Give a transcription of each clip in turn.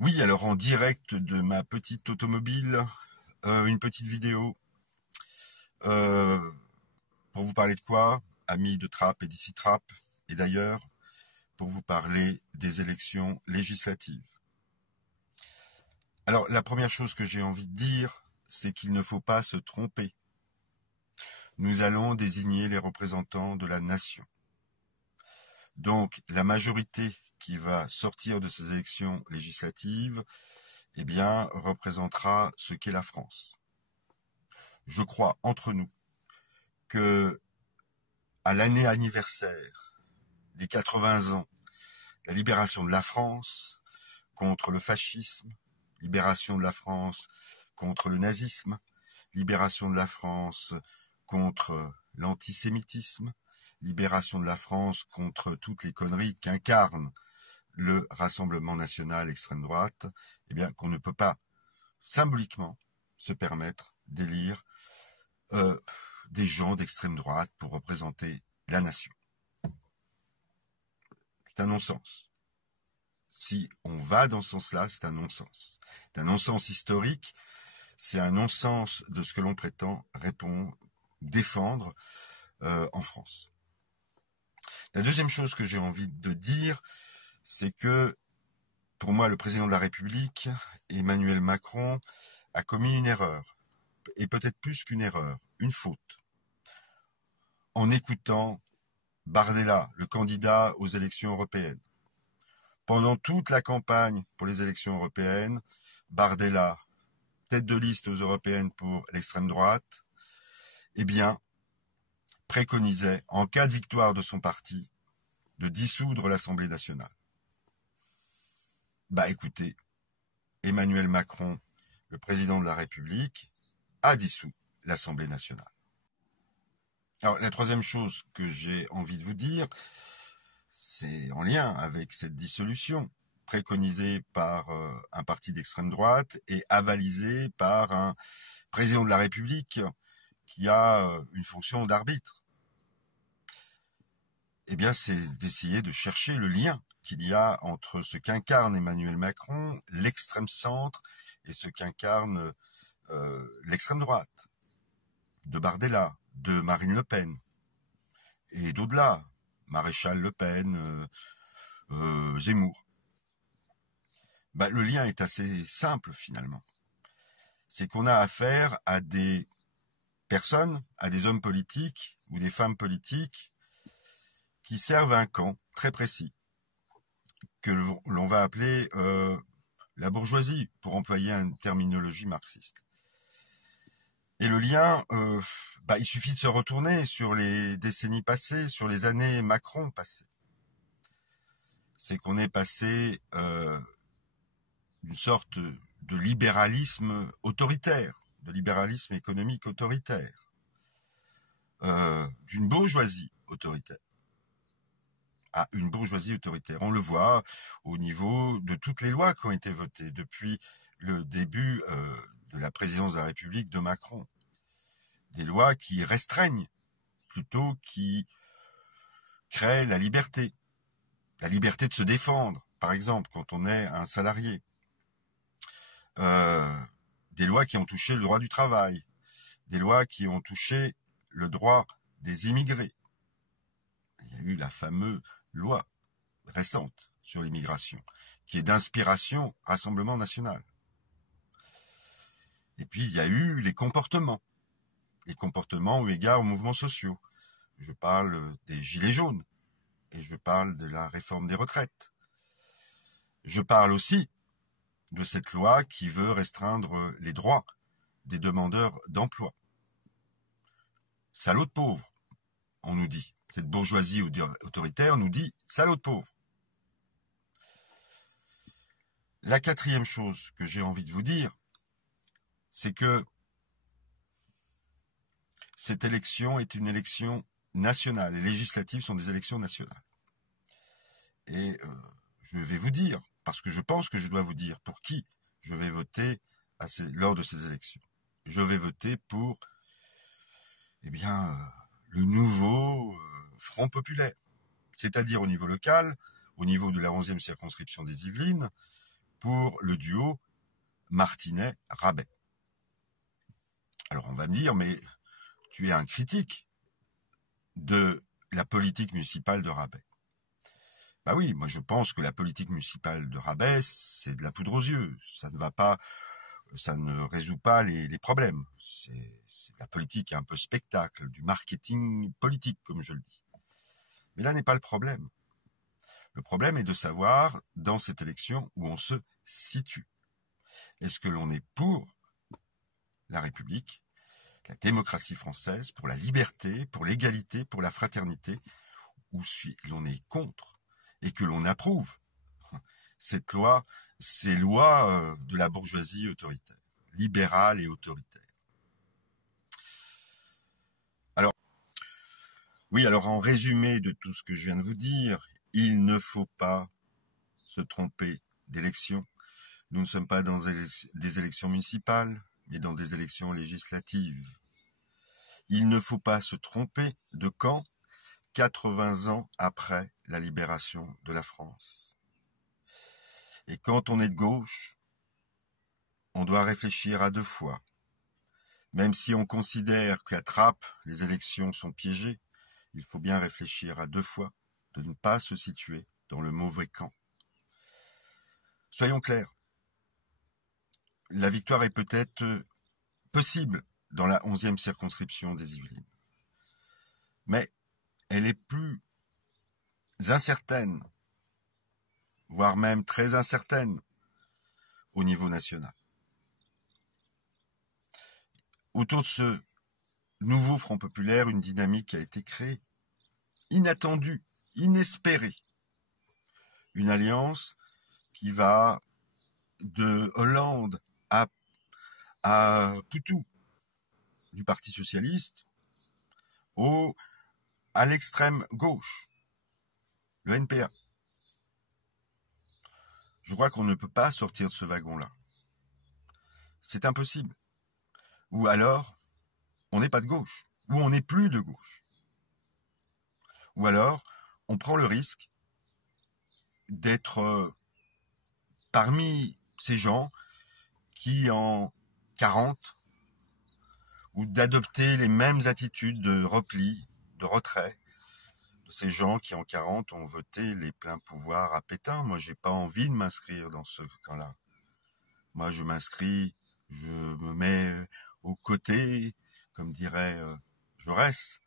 Oui, alors en direct de ma petite automobile, une petite vidéo, euh, pour vous parler de quoi? Amis de Trappes et d'ici Trappes, et d'ailleurs, pour vous parler des élections législatives. Alors, la première chose que j'ai envie de dire, c'est qu'il ne faut pas se tromper. Nous allons désigner les représentants de la nation. Donc, la majorité qui va sortir de ces élections législatives, eh bien, représentera ce qu'est la France. Je crois, entre nous, que à l'année anniversaire des 80 ans, la libération de la France contre le fascisme, libération de la France contre le nazisme, libération de la France contre l'antisémitisme, libération de la France contre toutes les conneries qu'incarne le Rassemblement national extrême droite, eh bien qu'on ne peut pas symboliquement se permettre d'élire des gens d'extrême droite pour représenter la nation. C'est un non-sens. Si on va dans ce sens-là, c'est un non-sens. C'est un non-sens historique, c'est un non-sens de ce que l'on prétend défendre en France. La deuxième chose que j'ai envie de dire, c'est que pour moi, le président de la République, Emmanuel Macron, a commis une erreur, et peut-être plus qu'une erreur, une faute, en écoutant Bardella, le candidat aux élections européennes. Pendant toute la campagne pour les élections européennes, Bardella, tête de liste aux européennes pour l'extrême droite, eh bien, préconisait, en cas de victoire de son parti, de dissoudre l'Assemblée nationale. Bah écoutez, Emmanuel Macron, le président de la République, a dissous l'Assemblée nationale. Alors la troisième chose que j'ai envie de vous dire, c'est en lien avec cette dissolution, préconisée par un parti d'extrême droite et avalisée par un président de la République qui a une fonction d'arbitre. Eh bien, c'est d'essayer de chercher le lien qu'il y a entre ce qu'incarne Emmanuel Macron, l'extrême centre, et ce qu'incarne l'extrême droite, de Bardella, de Marine Le Pen, et d'au-delà, Maréchal Le Pen, Zemmour. Bah, le lien est assez simple finalement. C'est qu'on a affaire à des personnes, à des hommes politiques ou des femmes politiques qui servent un camp très précis, que l'on va appeler la bourgeoisie, pour employer une terminologie marxiste. Et le lien, il suffit de se retourner sur les décennies passées, sur les années Macron passées. C'est qu'on est passé d'une sorte de libéralisme autoritaire, de libéralisme économique autoritaire, d'une bourgeoisie autoritaire à une bourgeoisie autoritaire. On le voit au niveau de toutes les lois qui ont été votées depuis le début de la présidence de la République de Macron. Des lois qui restreignent plutôt qui créent la liberté de se défendre, par exemple, quand on est un salarié. Des lois qui ont touché le droit du travail, des lois qui ont touché le droit des immigrés. Il y a eu la fameuse loi récente sur l'immigration, qui est d'inspiration Rassemblement national. Et puis il y a eu les comportements eu égard aux mouvements sociaux. Je parle des gilets jaunes, et je parle de la réforme des retraites. Je parle aussi de cette loi qui veut restreindre les droits des demandeurs d'emploi. Salaud de pauvres, on nous dit. Cette bourgeoisie autoritaire nous dit salaud de pauvres. La quatrième chose que j'ai envie de vous dire, c'est que cette élection est une élection nationale. Les législatives sont des élections nationales. Et je vais vous dire, parce que je pense que je dois vous dire pour qui je vais voter lors de ces élections. Je vais voter pour le nouveau Front populaire, c'est-à-dire au niveau local, au niveau de la 11e circonscription des Yvelines, pour le duo Martinet-Rabet. Alors on va me dire, mais tu es un critique de la politique municipale de Rabet. Bah oui, moi je pense que la politique municipale de Rabet, c'est de la poudre aux yeux. Ça ne va pas, ça ne résout pas les problèmes. C'est de la politique un peu spectacle, du marketing politique, comme je le dis. Mais là n'est pas le problème. Le problème est de savoir, dans cette élection, où on se situe. Est-ce que l'on est pour la République, la démocratie française, pour la liberté, pour l'égalité, pour la fraternité, ou si l'on est contre et que l'on approuve cette loi, ces lois de la bourgeoisie autoritaire, libérale et autoritaire. Alors, oui, alors en résumé de tout ce que je viens de vous dire, il ne faut pas se tromper d'élection. Nous ne sommes pas dans des élections municipales, mais dans des élections législatives. Il ne faut pas se tromper de camp 80 ans après la libération de la France. Et quand on est de gauche, on doit réfléchir à 2 fois. Même si on considère qu'à Trappes, les élections sont piégées, il faut bien réfléchir à 2 fois de ne pas se situer dans le mauvais camp. Soyons clairs, la victoire est peut-être possible dans la 11e circonscription des Yvelines. Mais elle est plus incertaine, voire même très incertaine au niveau national. Autour de ce nouveau Front populaire, une dynamique a été créée, inattendue, inespérée. Une alliance qui va de Hollande à Poutou, du Parti socialiste, à l'extrême gauche, le NPA. Je crois qu'on ne peut pas sortir de ce wagon-là. C'est impossible. Ou alors, on n'est pas de gauche, ou on n'est plus de gauche. Ou alors, on prend le risque d'être parmi ces gens qui, en 40, ou d'adopter les mêmes attitudes de repli, de retrait, de ces gens qui, en 40, ont voté les pleins pouvoirs à Pétain. Moi, j'ai pas envie de m'inscrire dans ce camp-là. Moi, je m'inscris, je me mets aux côtés, comme dirait Jaurès,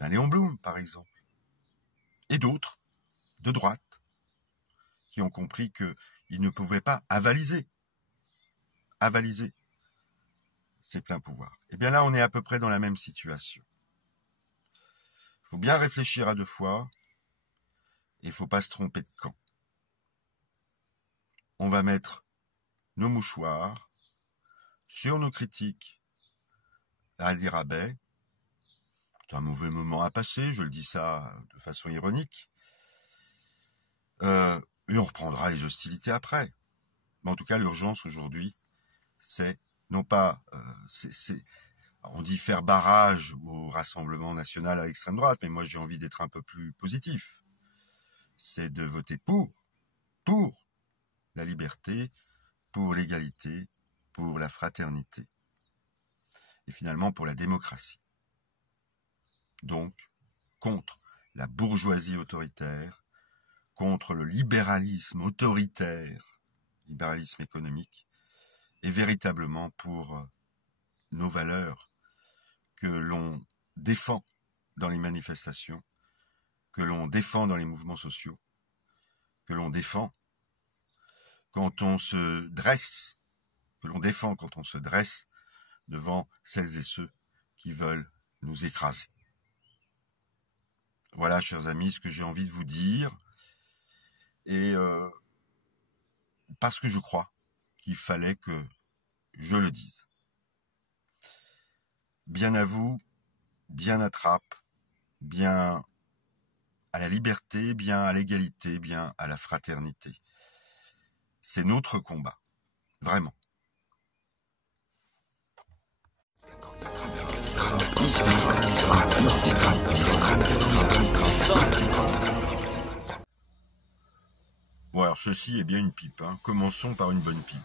d'un Léon Blum, par exemple. Et d'autres, de droite, qui ont compris qu'ils ne pouvaient pas avaliser ces pleins pouvoirs. Et bien là, on est à peu près dans la même situation. Il faut bien réfléchir à 2 fois, et il ne faut pas se tromper de camp. On va mettre nos mouchoirs sur nos critiques à Ali Rabet. C'est un mauvais moment à passer, je le dis ça de façon ironique. Et on reprendra les hostilités après. Mais en tout cas, l'urgence aujourd'hui, c'est non pas... on dit faire barrage au Rassemblement national à l'extrême droite, mais moi j'ai envie d'être un peu plus positif. C'est de voter pour la liberté, pour l'égalité, pour la fraternité, et finalement pour la démocratie. Donc, contre la bourgeoisie autoritaire, contre le libéralisme autoritaire, libéralisme économique, et véritablement pour nos valeurs que l'on défend dans les manifestations, que l'on défend dans les mouvements sociaux, que l'on défend quand on se dresse, que l'on défend quand on se dresse devant celles et ceux qui veulent nous écraser. Voilà, chers amis, ce que j'ai envie de vous dire, et parce que je crois qu'il fallait que je le dise. Bien à vous, bien à Trappes, bien à la liberté, bien à l'égalité, bien à la fraternité. C'est notre combat, vraiment. Bon, alors ceci est bien une pipe, hein. Commençons par une bonne pipe.